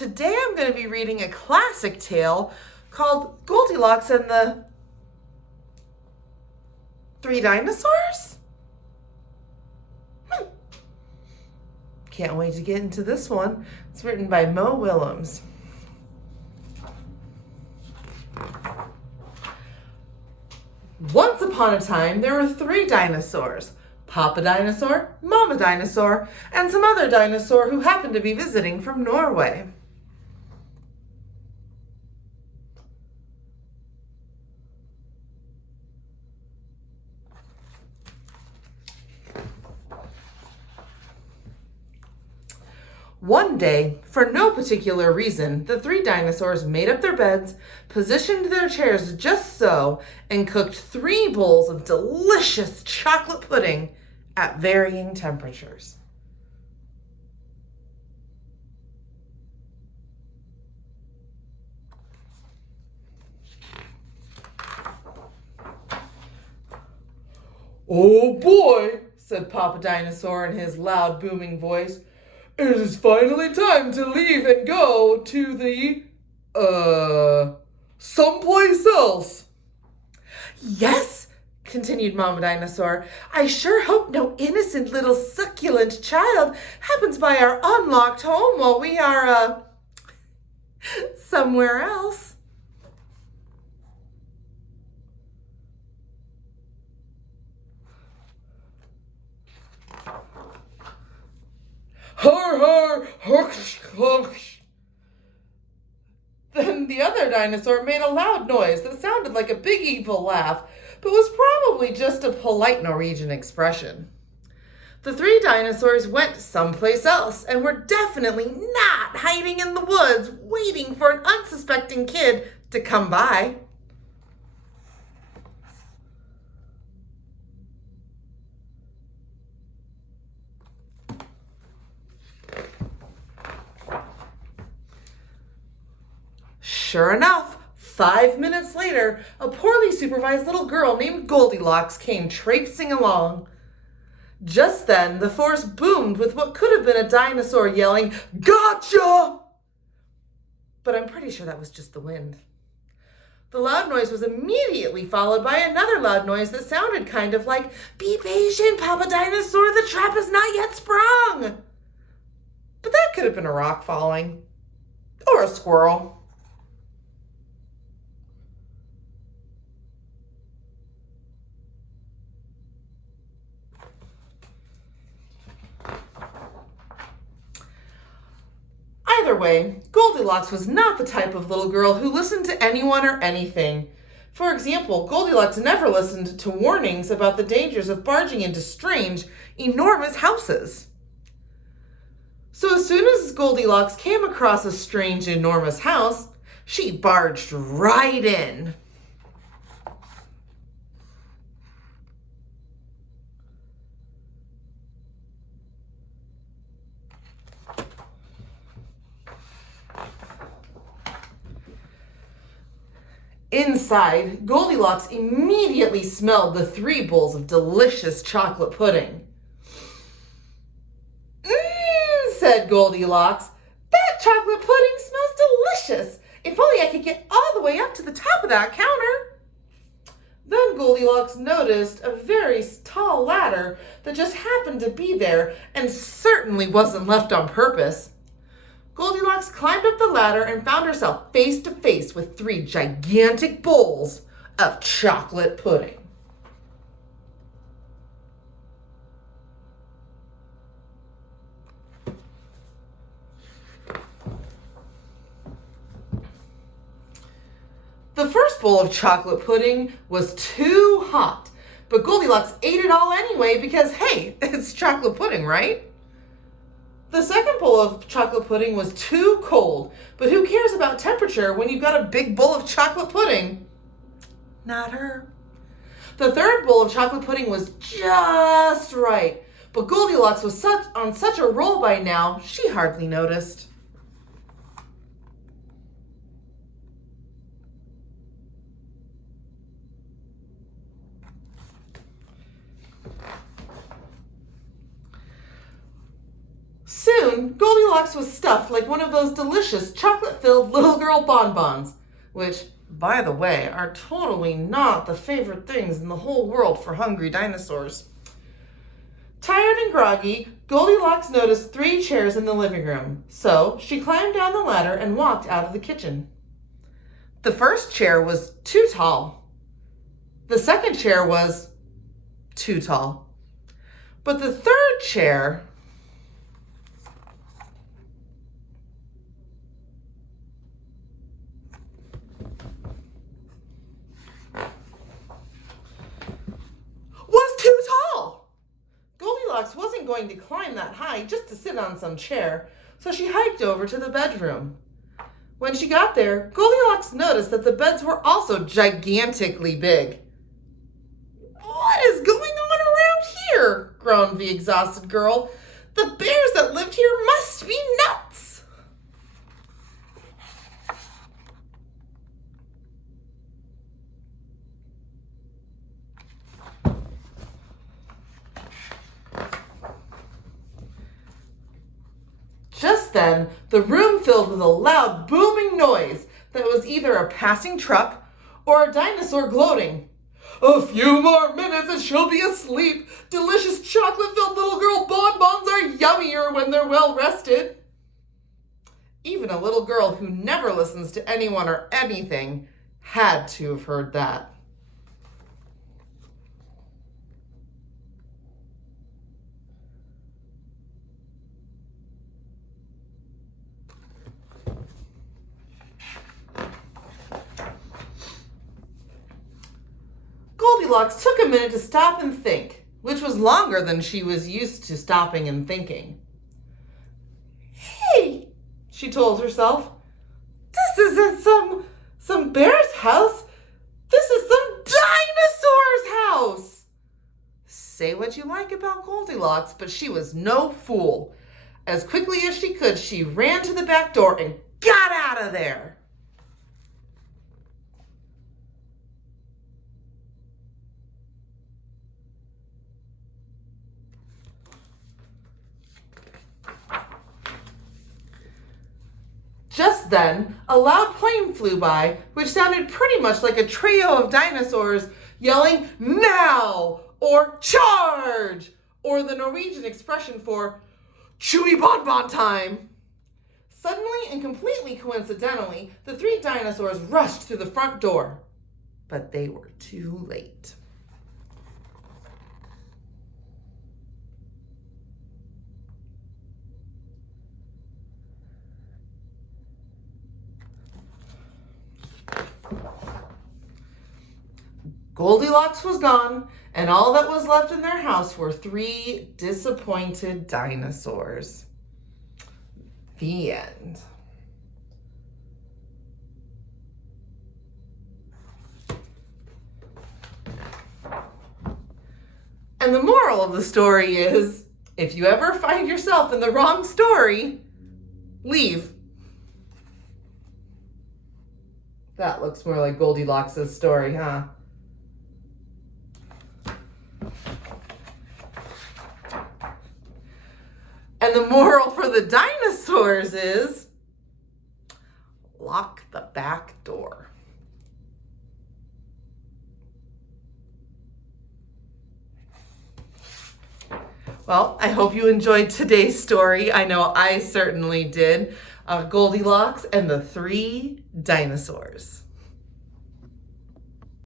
Today I'm going to be reading a classic tale called Goldilocks and the Three Dinosaurs? Can't wait to get into this one. It's written by Mo Willems. Once upon a time, there were three dinosaurs. Papa Dinosaur, Mama Dinosaur, and some other dinosaur who happened to be visiting from Norway. One day, for no particular reason, the three dinosaurs made up their beds, positioned their chairs just so, and cooked 3 bowls of delicious chocolate pudding at varying temperatures. "Oh boy," said Papa Dinosaur in his loud, booming voice. "It is finally time to leave and go to the, someplace else." "Yes," continued Mama Dinosaur, "I sure hope no innocent little succulent child happens by our unlocked home while we are, somewhere else." "Har, har, hush, hush." Then the other dinosaur made a loud noise that sounded like a big evil laugh, but was probably just a polite Norwegian expression. The three dinosaurs went someplace else and were definitely not hiding in the woods waiting for an unsuspecting kid to come by. Sure enough, 5 minutes later, a poorly supervised little girl named Goldilocks came traipsing along. Just then, the forest boomed with what could have been a dinosaur yelling, "Gotcha!" But I'm pretty sure that was just the wind. The loud noise was immediately followed by another loud noise that sounded kind of like, "Be patient, Papa Dinosaur, the trap is not yet sprung." But that could have been a rock falling. Or a squirrel. Either way, Goldilocks was not the type of little girl who listened to anyone or anything. For example, Goldilocks never listened to warnings about the dangers of barging into strange, enormous houses. So as soon as Goldilocks came across a strange, enormous house, she barged right in. Inside, Goldilocks immediately smelled the 3 bowls of delicious chocolate pudding. Said Goldilocks. "That chocolate pudding smells delicious. If only I could get all the way up to the top of that counter." Then Goldilocks noticed a very tall ladder that just happened to be there and certainly wasn't left on purpose. Goldilocks climbed up the ladder and found herself face to face with 3 gigantic bowls of chocolate pudding. The first bowl of chocolate pudding was too hot, but Goldilocks ate it all anyway because, hey, it's chocolate pudding, right? The second bowl of chocolate pudding was too cold, but who cares about temperature when you've got a big bowl of chocolate pudding? Not her. The third bowl of chocolate pudding was just right, but Goldilocks was on such a roll by now, she hardly noticed. Soon, Goldilocks was stuffed like one of those delicious chocolate-filled little girl bonbons, which, by the way, are totally not the favorite things in the whole world for hungry dinosaurs. Tired and groggy, Goldilocks noticed 3 chairs in the living room, so she climbed down the ladder and walked out of the kitchen. The first chair was too tall. The second chair was too tall. But the third chair was too tall. Goldilocks wasn't going to climb that high just to sit on some chair, so she hiked over to the bedroom. When she got there, Goldilocks noticed that the beds were also gigantically big. "What is going on around here?" groaned the exhausted girl. "The bears that lived here must be nuts." Just then, the room filled with a loud booming noise that was either a passing truck or a dinosaur gloating. "A few more minutes and she'll be asleep. Delicious chocolate-filled little girl bonbons are yummier when they're well rested." Even a little girl who never listens to anyone or anything had to have heard that. Goldilocks took a minute to stop and think, which was longer than she was used to stopping and thinking. "Hey," she told herself, "this isn't some bear's house. This is some dinosaur's house." Say what you like about Goldilocks, but she was no fool. As quickly as she could, she ran to the back door and got out of there. Just then, a loud plane flew by, which sounded pretty much like a trio of dinosaurs yelling, "Now!" or "Charge!" or the Norwegian expression for "chewy bonbon time." Suddenly and completely coincidentally, the 3 dinosaurs rushed through the front door, but they were too late. Goldilocks was gone, and all that was left in their house were 3 disappointed dinosaurs. The end. And the moral of the story is, if you ever find yourself in the wrong story, leave. That looks more like Goldilocks' story, huh? And the moral for the dinosaurs is, lock the back door. Well, I hope you enjoyed today's story. I know I certainly did. Goldilocks and the 3 dinosaurs.